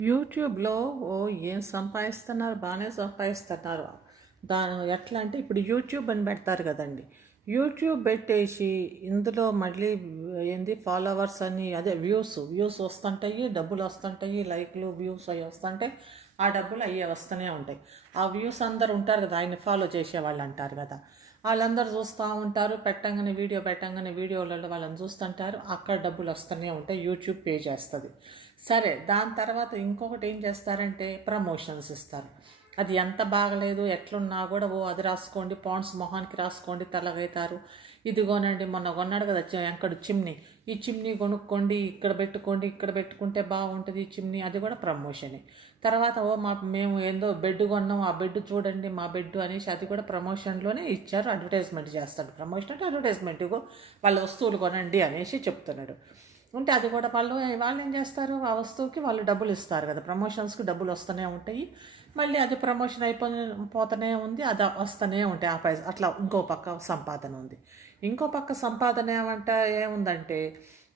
యూట్యూబ్‌లో ఏం సంపాదిస్తున్నారు, బానే సంపాదిస్తున్నారు. ఎట్లా అంటే ఇప్పుడు యూట్యూబ్ అని పెడతారు కదండీ! యూట్యూబ్ పెట్టేసి ఇందులో మళ్ళీ ఏంది ఫాలోవర్స్ అని అదే వ్యూస్ వస్తుంటాయి, డబ్బులు వస్తుంటాయి, లైక్‌లు, వ్యూస్ అయి వస్తుంటాయి. ఆ డబ్బులు అయ్యే వస్తూనే ఉంటాయి. ఆ వ్యూస్ అందరూ ఉంటారు కదా! ఆయన్ని ఫాలో చేసేవాళ్ళు అంటారు కదా! వాళ్ళందరూ చూస్తూ ఉంటారు. వీడియో పెట్టంగానే వీడియోలలో వాళ్ళని చూస్తుంటారు. అక్కడ డబ్బులు వస్తూనే ఉంటాయి. యూట్యూబ్ పే చేస్తుంది. సరే, దాని తర్వాత ఇంకొకటి ఏం చేస్తారంటే ప్రమోషన్స్ ఇస్తారు. అది ఎంత బాగలేదు ఎట్లున్నా కూడా అది రాసుకోండి, పాండ్స్ మొహానికి రాసుకోండి, తెల్లగైతారు. ఇదిగోనండి, మొన్న కొన్నాడు కదా ఎక్కడ చిమ్నీ, ఈ చిమ్నీ కొనుక్కోండి, ఇక్కడ పెట్టుకోండి, ఇక్కడ పెట్టుకుంటే బాగుంటుంది ఈ చిమ్నీ, అది కూడా ప్రమోషనే. తర్వాత మేము ఏందో బెడ్ కొన్నాం, ఆ బెడ్ చూడండి మా బెడ్ అనేసి అది కూడా ప్రమోషన్లోనే ఇచ్చారు. అడ్వర్టైజ్మెంట్ చేస్తాడు. ప్రమోషన్ అంటే అడ్వర్టైజ్మెంట్, వాళ్ళ వస్తువులు కొనండి అనేసి చెప్తున్నాడు. ఉంటే అది కూడా వాళ్ళు ఏం చేస్తారు, ఆ వస్తువుకి వాళ్ళు డబ్బులు ఇస్తారు కదా, ప్రమోషన్స్కి డబ్బులు వస్తూనే ఉంటాయి. మళ్ళీ అది ప్రమోషన్ పోతూనే ఉంది, అది వస్తూనే ఉంటాయి ఆ పైస. అట్లా ఇంకో పక్క సంపాదన ఉంది. ఇంకో పక్క సంపాదన ఏమంటే ఏముందంటే,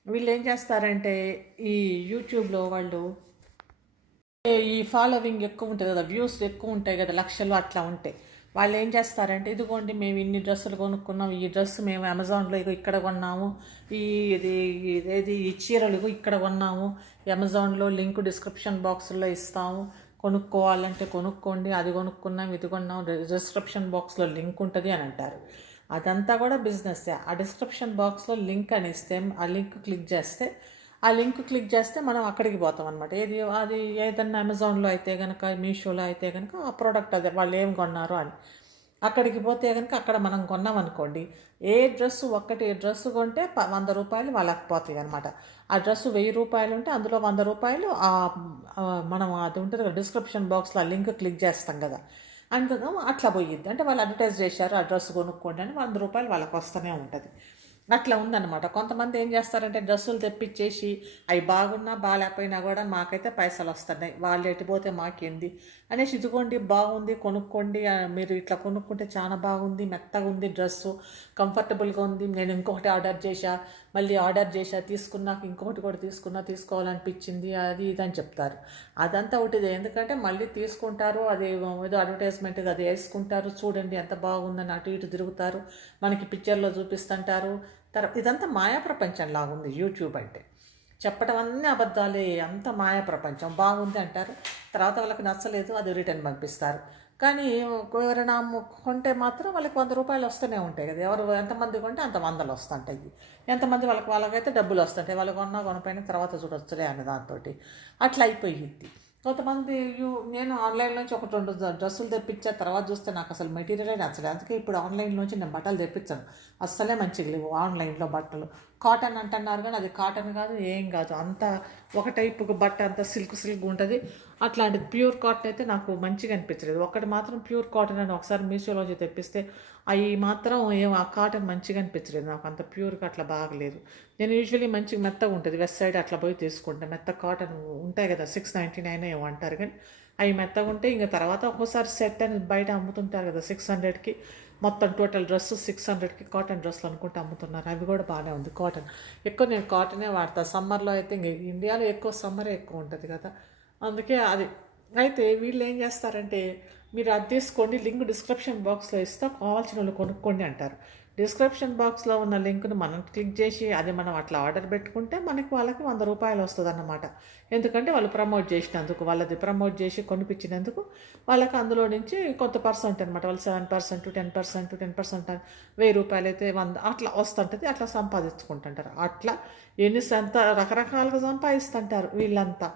వీళ్ళు ఏం చేస్తారంటే ఈ యూట్యూబ్లో వాళ్ళు ఈ ఫాలోవింగ్ ఎక్కువ ఉంటుంది కదా, వ్యూస్ ఎక్కువ ఉంటాయి కదా, లక్షలు అట్లా ఉంటాయి. వాళ్ళు ఏం చేస్తారంటే, ఇదిగోండి మేము ఇన్ని డ్రెస్సులు కొనుక్కున్నాం, ఈ డ్రెస్ మేము అమెజాన్లో ఇక్కడ కొన్నాము, ఈ ఇదేది ఈ చీరలు ఇక్కడ కొన్నాము, అమెజాన్లో లింక్ డిస్క్రిప్షన్ బాక్స్లో ఇస్తాము, కొనుక్కోవాలంటే కొనుక్కోండి, అది కొనుక్కున్నాం, ఇది కొన్నాం, డిస్క్రిప్షన్ బాక్స్లో లింక్ ఉంటుంది అని అంటారు. అదంతా కూడా బిజినెస్సే. ఆ డిస్క్రిప్షన్ బాక్స్లో లింక్ అని ఇస్తే, ఆ లింక్ క్లిక్ చేస్తే మనం అక్కడికి పోతాం అనమాట. అది ఏదన్నా అమెజాన్లో అయితే కనుక, మీషోలో అయితే కనుక ఆ ప్రోడక్ట్ అదే వాళ్ళు ఏం కొన్నారో అని అక్కడికి పోతే కనుక అక్కడ మనం కొన్నాం అనుకోండి, ఏ డ్రెస్సు కొంటే 100 రూపాయలు వాళ్ళకి పోతాయి అనమాట. ఆ డ్రెస్సు 1000 రూపాయలు ఉంటే అందులో 100 రూపాయలు మనం అది ఉంటుంది కదా డిస్క్రిప్షన్ బాక్స్లో ఆ లింక్ క్లిక్ చేస్తాం కదా, అందుకు అట్లా పోయిద్ది. అంటే వాళ్ళు అడ్వర్టైజ్ చేశారు ఆ డ్రెస్ కొనుక్కోండి అని 100 రూపాయలు వాళ్ళకి వస్తూనే ఉంటుంది. అట్లా ఉందన్నమాట. కొంతమంది ఏం చేస్తారంటే డ్రెస్సులు తెప్పించేసి అవి బాగున్నా బాగాలేకపోయినా కూడా మాకైతే పైసలు వస్తున్నాయి, వాళ్ళు ఎటుపోతే మాకేంది అనేసి, ఇదిగోండి బాగుంది కొనుక్కోండి, మీరు ఇట్లా కొనుక్కుంటే చాలా బాగుంది, మెత్తగా ఉంది డ్రెస్సు, కంఫర్టబుల్గా ఉంది, నేను ఇంకొకటి ఆర్డర్ చేశా తీసుకున్నాక ఇంకొకటి కూడా తీసుకోవాలనిపించింది, అది ఇది అని చెప్తారు. అదంతా ఒకటిదే. ఎందుకంటే మళ్ళీ తీసుకుంటారు, అది ఏదో అడ్వర్టైజ్మెంట్ అది వేసుకుంటారు, చూడండి ఎంత బాగుందని అటు ఇటు తిరుగుతారు, మనకి పిక్చర్లో చూపిస్తుంటారు. ఇదంతా మాయా ప్రపంచం లాగుంది యూట్యూబ్ అంటే. చెప్పడం అన్నీ అబద్ధాలే, అంత మాయా ప్రపంచం. బాగుంది అంటారు, తర్వాత వాళ్ళకి నచ్చలేదు, అది రిటర్న్ పంపిస్తారు. కానీ ఎవరైనా కొంటే మాత్రం వాళ్ళకి 100 రూపాయలు వస్తూనే ఉంటాయి కదా, ఎంతమంది కొంటే అంత 100 వస్తుంటాయి. ఎంతమంది వాళ్ళకైతే డబ్బులు వస్తుంటాయి, వాళ్ళు కొనపోయిన తర్వాత చూడొచ్చులే అనే దాంతో అట్లా అయిపోయింది. కొంతమంది నేను ఆన్లైన్లోంచి 1-2 డ్రెస్సులు తెప్పించా, తర్వాత చూస్తే నాకు అసలు మెటీరియలే నచ్చలేదు. అందుకే ఇప్పుడు ఆన్లైన్లోంచి నేను బట్టలు తెప్పించాను. అస్సలే మంచిగా లేవు ఆన్లైన్లో బట్టలు. కాటన్ అంటున్నారు కానీ అది కాటన్ కాదు, ఏం కాదు. అంతా ఒక టైపు బట్ట, అంతా సిల్క్ ఉంటుంది. అట్లాంటిది ప్యూర్ కాటన్ అయితే నాకు మంచిగా అనిపించలేదు. ఒకటి మాత్రం ప్యూర్ కాటన్ అని ఒకసారి మీషోలోంచి తెప్పిస్తే అవి మాత్రం ఆ కాటన్ మంచిగా అనిపించలేదు నాకు, అంత ప్యూర్గా అట్లా బాగలేదు. నేను యూజువల్లీ మంచిగా మెత్తగా ఉంటుంది, వెస్ట్ సైడ్ అట్లా పోయి తీసుకుంటాను. మెత్త కాటన్ ఉంటాయి కదా, 699 ఏమో అంటారు కానీ అవి మెత్తగా ఉంటే ఇంకా తర్వాత ఒక్కోసారి సెట్ అని బయట అమ్ముతుంటారు కదా 600కి, మొత్తం టోటల్ డ్రెస్ 600కి కాటన్ డ్రెస్సులు అనుకుంటే అమ్ముతున్నారు. అవి కూడా బాగానే ఉంది కాటన్. ఎక్కువ నేను కాటనే వాడతాను. సమ్మర్లో అయితే ఇంక ఇండియాలో ఎక్కువ సమ్మరే ఎక్కువ ఉంటుంది కదా, అందుకే అది. అయితే వీళ్ళు ఏం చేస్తారంటే, మీరు అది తీసుకోండి, లింక్ డిస్క్రిప్షన్ బాక్స్లో ఇస్తా, కావాల్సిన వాళ్ళు కొనుక్కోండి అంటారు. డిస్క్రిప్షన్ బాక్స్లో ఉన్న లింక్ను మనం క్లిక్ చేసి అది మనం అట్లా ఆర్డర్ పెట్టుకుంటే వాళ్ళకి 100 రూపాయలు వస్తుంది అన్నమాట. ఎందుకంటే వాళ్ళు ప్రమోట్ చేసినందుకు, వాళ్ళది ప్రమోట్ చేసి కొనిపించినందుకు వాళ్ళకి అందులో నుంచి కొంత పర్సెంట్ అనమాట. వాళ్ళు 7%, 10%, 10% 1000 రూపాయలు అయితే 100 అట్లా వస్తుంటుంది. అట్లా సంపాదించుకుంటుంటారు. అట్లా ఎంత రకరకాలుగా సంపాదిస్తుంటారు వీళ్ళంతా.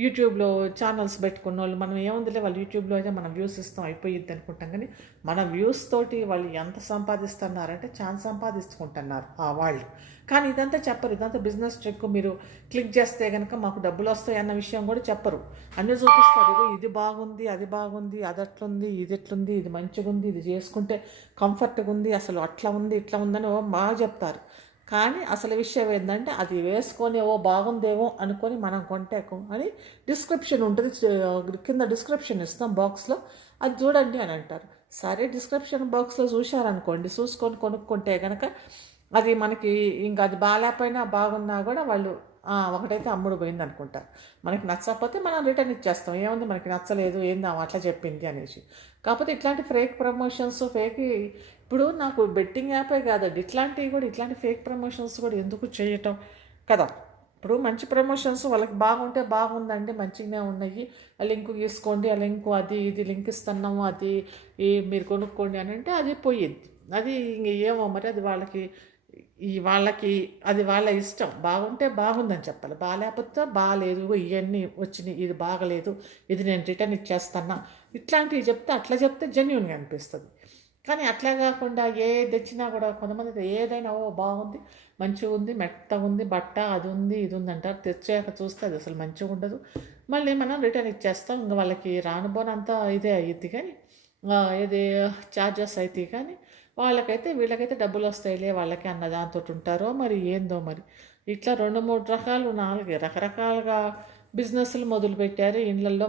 యూట్యూబ్లో ఛానల్స్ పెట్టుకున్న వాళ్ళు, మనం ఏముందిలే వాళ్ళు యూట్యూబ్లో అయితే మనం వ్యూస్ ఇస్తాం అయిపోయిద్ది అనుకుంటాం, కానీ మన వ్యూస్ తోటి వాళ్ళు ఎంత సంపాదిస్తున్నారంటే చాలా సంపాదించుకుంటున్నారు వాళ్ళు. కానీ ఇదంతా చెప్పరు, ఇదంతా బిజినెస్ ట్రిక్. మీరు క్లిక్ చేస్తే కనుక మాకు డబ్బులు వస్తాయి అన్న విషయం కూడా చెప్పరు. అన్నీ చూపిస్తారు, ఇది బాగుంది, అది బాగుంది, అది అట్లుంది, ఇది ఎట్లుంది, ఇది మంచిగా ఉంది, ఇది చేసుకుంటే కంఫర్ట్గా ఉంది, అసలు అట్లా ఉంది ఇట్లా ఉందని బాగా చెప్తారు. కానీ అసలు విషయం ఏంటంటే, అది వేసుకొని బాగుందేమో అనుకొని మనం కొంటాకు అని డిస్క్రిప్షన్ ఉంటుంది, కింద డిస్క్రిప్షన్ ఇస్తాం బాక్స్లో, అది చూడండి అని అంటారు. సరే, డిస్క్రిప్షన్ బాక్స్లో చూశారనుకోండి, చూసుకొని కొనుక్కుంటే కనుక అది మనకి ఇంకా అది బాగాలేకపోయినా బాగున్నా కూడా వాళ్ళు ఒకటైతే అమ్ముడు పోయింది అనుకుంటారు. మనకి నచ్చకపోతే మనం రిటర్న్ ఇచ్చేస్తాం, ఏముంది మనకి నచ్చలేదు ఏంది అట్లా చెప్పింది అనేసి. కాకపోతే ఇట్లాంటి ఫేక్ ప్రమోషన్స్ ఇప్పుడు నాకు బెట్టింగ్ యాపే కాదండి, ఇట్లాంటివి కూడా ఇట్లాంటి ఫేక్ ప్రమోషన్స్ కూడా ఎందుకు చేయటం కదా. ఇప్పుడు మంచి ప్రమోషన్స్ వాళ్ళకి బాగుంటే బాగుందండి, మంచిగానే ఉన్నాయి, ఆ లింక్ తీసుకోండి, ఆ లింక్ అది ఇది లింక్ ఇస్తున్నాము, అది మీరు కొనుక్కోండి అని అంటే అది పోయిద్ది. అది ఇంక ఏమో మరి అది వాళ్ళకి అది వాళ్ళ ఇష్టం. బాగుంటే బాగుందని చెప్పాలి, బాగాలేకపోతే బాగాలేదు, ఇవన్నీ వచ్చినాయి, ఇది బాగలేదు, ఇది నేను రిటర్న్ ఇచ్చేస్తున్నా, ఇట్లాంటివి అట్లా చెప్తే జెన్యూన్గా అనిపిస్తుంది. కానీ అట్లా కాకుండా ఏది తెచ్చినా కూడా కొంతమంది ఏదైనా బాగుంది, మంచిగా ఉంది, మెత్తగా ఉంది, బట్ట అది ఉంది ఇది ఉంది అంటారు. తెచ్చాక చూస్తే అది అసలు మంచిగా ఉండదు, మళ్ళీ మనం రిటర్న్ ఇచ్చేస్తాం. ఇంకా వాళ్ళకి రానుబోనంతా ఇదే అయ్యిద్ది, కానీ ఇది ఛార్జెస్ అవుతాయి. కానీ వీళ్ళకైతే డబ్బులు వస్తాయిలే వాళ్ళకి అన్న దాంతో ఉంటారో మరి ఏందో మరి. ఇట్లా 2-3 రకాలు 4 రకరకాలుగా బిజినెస్లు మొదలుపెట్టారు ఇళ్ళల్లో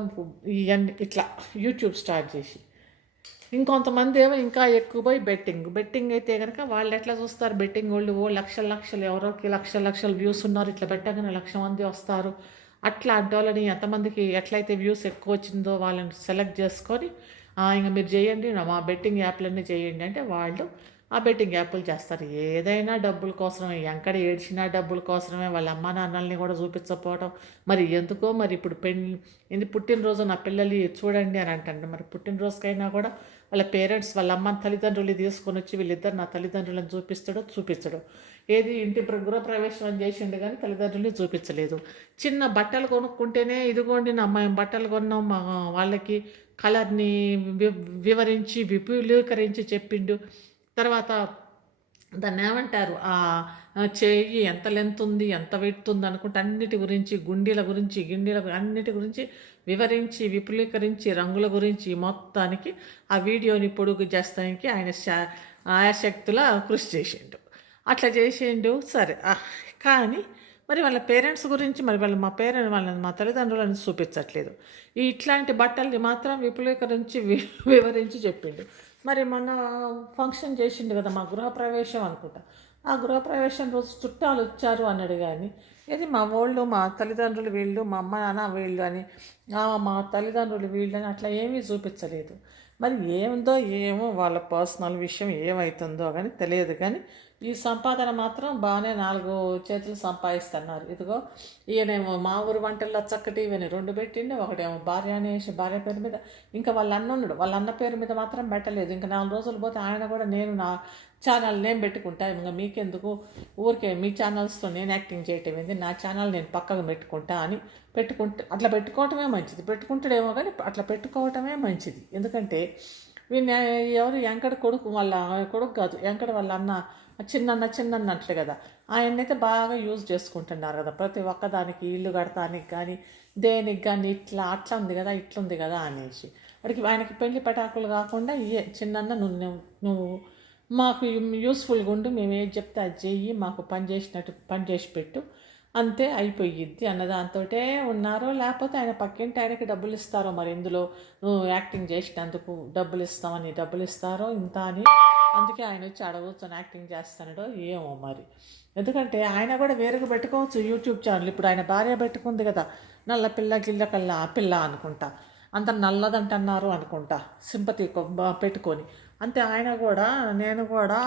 ఇవన్నీ ఇట్లా యూట్యూబ్ స్టార్ట్ చేసి. ఇంకొంతమంది ఏమో ఇంకా ఎక్కువ పోయి బెట్టింగ్ అయితే కనుక వాళ్ళు ఎట్లా చూస్తారు, బెట్టింగ్ వాళ్ళు లక్షలు ఎవరోకి లక్షల వ్యూస్ ఉన్నారు, ఇట్లా పెట్టగానే 1,00,000 మంది వస్తారు. అట్లా అంటే వాళ్ళని ఎంతమందికి ఎట్లయితే వ్యూస్ ఎక్కువ వచ్చిందో వాళ్ళని సెలెక్ట్ చేసుకొని ఇంకా మీరు చేయండి, మా బెట్టింగ్ యాప్లన్నీ చేయండి అంటే వాళ్ళు ఆ బెట్టింగ్ యాప్లు చేస్తారు. ఏదైనా డబ్బుల కోసమే, ఎక్కడ ఏడ్చినా డబ్బుల కోసమే. వాళ్ళ అమ్మ నాన్నల్ని కూడా చూపించకపోవడం మరి ఎందుకో. మరి ఇప్పుడు పుట్టినరోజు నా పిల్లలు చూడండి అని అంటారు. మరి పుట్టినరోజుకైనా కూడా వాళ్ళ పేరెంట్స్ వాళ్ళ అమ్మ తల్లిదండ్రులు తీసుకొని వచ్చి వీళ్ళిద్దరు నా తల్లిదండ్రులను చూపించడు. ఏది ఇంటి గృహప్రవేశం అని చేసిండు కానీ తల్లిదండ్రులు చూపించలేదు. చిన్న బట్టలు కొనుక్కుంటేనే ఇదిగోండి నా అమ్మాయి బట్టలు కొన్నాం, మా వాళ్ళకి కలర్ని వివరించి విపులీకరించి చెప్పిండు. తర్వాత దాన్ని ఏమంటారు, చేయి ఎంత లెంత్ ఉంది, ఎంత వెయిట్ ఉంది అనుకుంటే అన్నిటి గురించి, గిండీల అన్నిటి గురించి వివరించి విపులీకరించి, రంగుల గురించి మొత్తానికి ఆ వీడియోని పొడుగు చేస్తానికి ఆయన ఆయాశక్తుల కృషి చేసిండు. అట్లా చేసిండు సరే. కానీ మరి వాళ్ళ పేరెంట్స్ గురించి మరి మా తల్లిదండ్రులను చూపించట్లేదు. ఇట్లాంటి బట్టల్ని మాత్రం విపులీకరించి వివరించి చెప్పిండు. మరి మొన్న ఫంక్షన్ చేసిండు కదా, మా గృహప్రవేశం అనుకుంటా. ఆ గృహప్రవేశం రోజు చుట్టాలు వచ్చారు అన్నాడు, కానీ ఇది మా తల్లిదండ్రులు వీళ్ళు, మా అమ్మ నాన్న వీళ్ళు అని, మా తల్లిదండ్రులు వీళ్ళు అని అట్లా ఏమీ చూపించలేదు. మరి ఏముందో ఏమో వాళ్ళ పర్సనల్ విషయం ఏమవుతుందో కానీ తెలియదు. కానీ ఈ సంపాదన మాత్రం బాగానే 4 చేతులు సంపాదిస్తున్నారు. ఇదిగో ఈయనేమో మా ఊరు వంటల్లో చక్కటి ఇవన్నీ 2 పెట్టిండు. ఒకటేమో భార్య పేరు మీద, ఇంకా వాళ్ళ అన్న ఉన్నాడు, వాళ్ళ అన్న పేరు మీద మాత్రం పెట్టలేదు. ఇంకా 4 రోజులు పోతే ఆయన కూడా నేను నా ఛానల్ నేను పెట్టుకుంటా, ఇంకా మీకెందుకు ఊరికే మీ ఛానల్స్తో నేను యాక్టింగ్ చేయటం ఏంది, నా ఛానల్ నేను పక్కకు పెట్టుకుంటా అని అట్లా పెట్టుకోవటమే మంచిది. పెట్టుకుంటాడేమో కానీ అట్లా పెట్టుకోవటమే మంచిది. ఎందుకంటే ఎవరు వెంకట కొడుకు, వాళ్ళ కొడుకు కాదు, వెంకట వాళ్ళ అన్న చిన్న అట్లే కదా, ఆయన్నైతే బాగా యూజ్ చేసుకుంటున్నారు కదా ప్రతి ఒక్కదానికి, ఇల్లు కడతానికి కానీ దేనికి కానీ. అట్లా ఉంది కదా, ఇట్లుంది కదా అనేసి ఆయనకి పెళ్లి పటాకులు కాకుండా చిన్న నువ్వు మాకు యూస్ఫుల్గా ఉండు, మేము ఏది చెప్తే అది చెయ్యి, మాకు పని చేసి పెట్టు, అంతే అయిపోయిద్ది అన్నదాంతో ఉన్నారో. లేకపోతే ఆయన పక్కింటి ఆయనకి డబ్బులు ఇస్తారో మరి, ఇందులో నువ్వు యాక్టింగ్ చేసినందుకు డబ్బులు ఇస్తారో ఇంత అని, అందుకే ఆయన వచ్చి అడగొచ్చుని యాక్టింగ్ చేస్తున్నాడో ఏమో మరి. ఎందుకంటే ఆయన కూడా వేరుగా పెట్టుకోవచ్చు యూట్యూబ్ ఛానల్. ఇప్పుడు ఆయన భార్య పెట్టుకుంది కదా, నల్ల పిల్ల అనుకుంటా, అంత నల్లదంటున్నారు అనుకుంటా, సింపతి పెట్టుకొని. అంతే ఆయన కూడా, నేను కూడా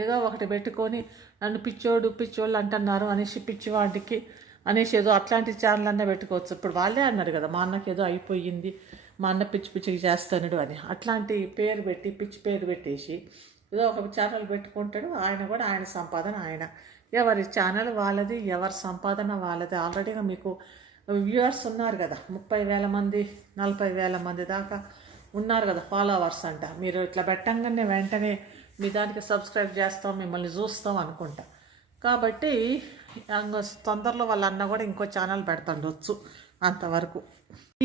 ఏదో ఒకటి పెట్టుకొని నన్ను పిచ్చోళ్ళు అంటున్నారు అనేసి, పిచ్చివాడికి అనేసి ఏదో అట్లాంటి ఛానల్ అన్నా పెట్టుకోవచ్చు. ఇప్పుడు వాళ్ళే అన్నారు కదా, మా అన్నకి ఏదో అయిపోయింది, మా అన్న పిచ్చికి చేస్తాడు అని. అట్లాంటి పిచ్చి పేరు పెట్టేసి ఏదో ఒక ఛానల్ పెట్టుకుంటాడు. ఆయన కూడా ఆయన సంపాదన ఎవరి ఛానల్ వాళ్ళది, ఎవరి సంపాదన వాళ్ళది. ఆల్రెడీగా మీకు వ్యూవర్స్ ఉన్నారు కదా, 30,000 మంది 40,000 మంది దాకా ఉన్నారు కదా ఫాలోవర్స్ అంట. మీరు ఇట్లా పెట్టంగానే వెంటనే మీ దానికి సబ్స్క్రైబ్ చేస్తాం, మిమ్మల్ని చూస్తాం అనుకుంటా. కాబట్టి తొందరలో వాళ్ళ అన్న కూడా ఇంకో ఛానల్ పెడతాండొచ్చు అంతవరకు.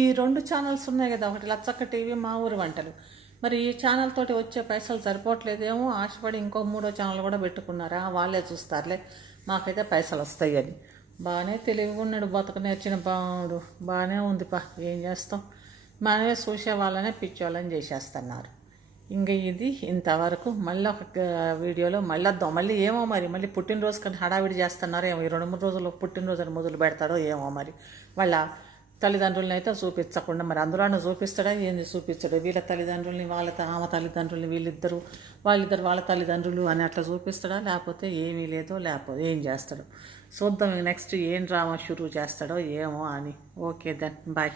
ఈ 2 ఛానల్స్ ఉన్నాయి కదా, ఒకటి లచ్చక్క టీవీ, మా ఊరు వంటలు. మరి ఈ ఛానల్ తోటి వచ్చే పైసలు సరిపోవట్లేదేమో, ఆశపడి ఇంకో 3వ ఛానల్ కూడా పెట్టుకున్నారా, వాళ్ళే చూస్తారులే మాకైతే పైసలు వస్తాయి అని. బాగానే తెలివిగా ఉన్నాడు, బతక నేర్చిన బాగుడు బాగానే ఉంది ఏం చేస్తాం. మనమే చూసే వాళ్ళనే పిచ్చోళ్ళని చేసేస్తున్నారు. ఇంకా ఇది ఇంతవరకు మళ్ళీ ఒక వీడియోలో మళ్ళీ వద్దాం. మళ్ళీ ఏమో మరి మళ్ళీ పుట్టినరోజు కానీ హడావిడి చేస్తున్నారో ఏమో, ఈ 2-3 రోజుల్లో పుట్టినరోజుని మొదలు పెడతాడో ఏమో మరి. వాళ్ళ తల్లిదండ్రులని అయితే చూపించకుండా మరి అందులోనే చూపిస్తాడా ఏంది చూపించాడు, వీళ్ళ తల్లిదండ్రులని ఆమె తల్లిదండ్రులని వాళ్ళిద్దరు వాళ్ళ తల్లిదండ్రులు అని అట్లా చూపిస్తాడా, లేకపోతే ఏమీ లేదో, లేకపోతే ఏం చేస్తాడో చూద్దాం. నెక్స్ట్ ఏం డ్రామా షురూ చేస్తాడో ఏమో అని. Okay then bye.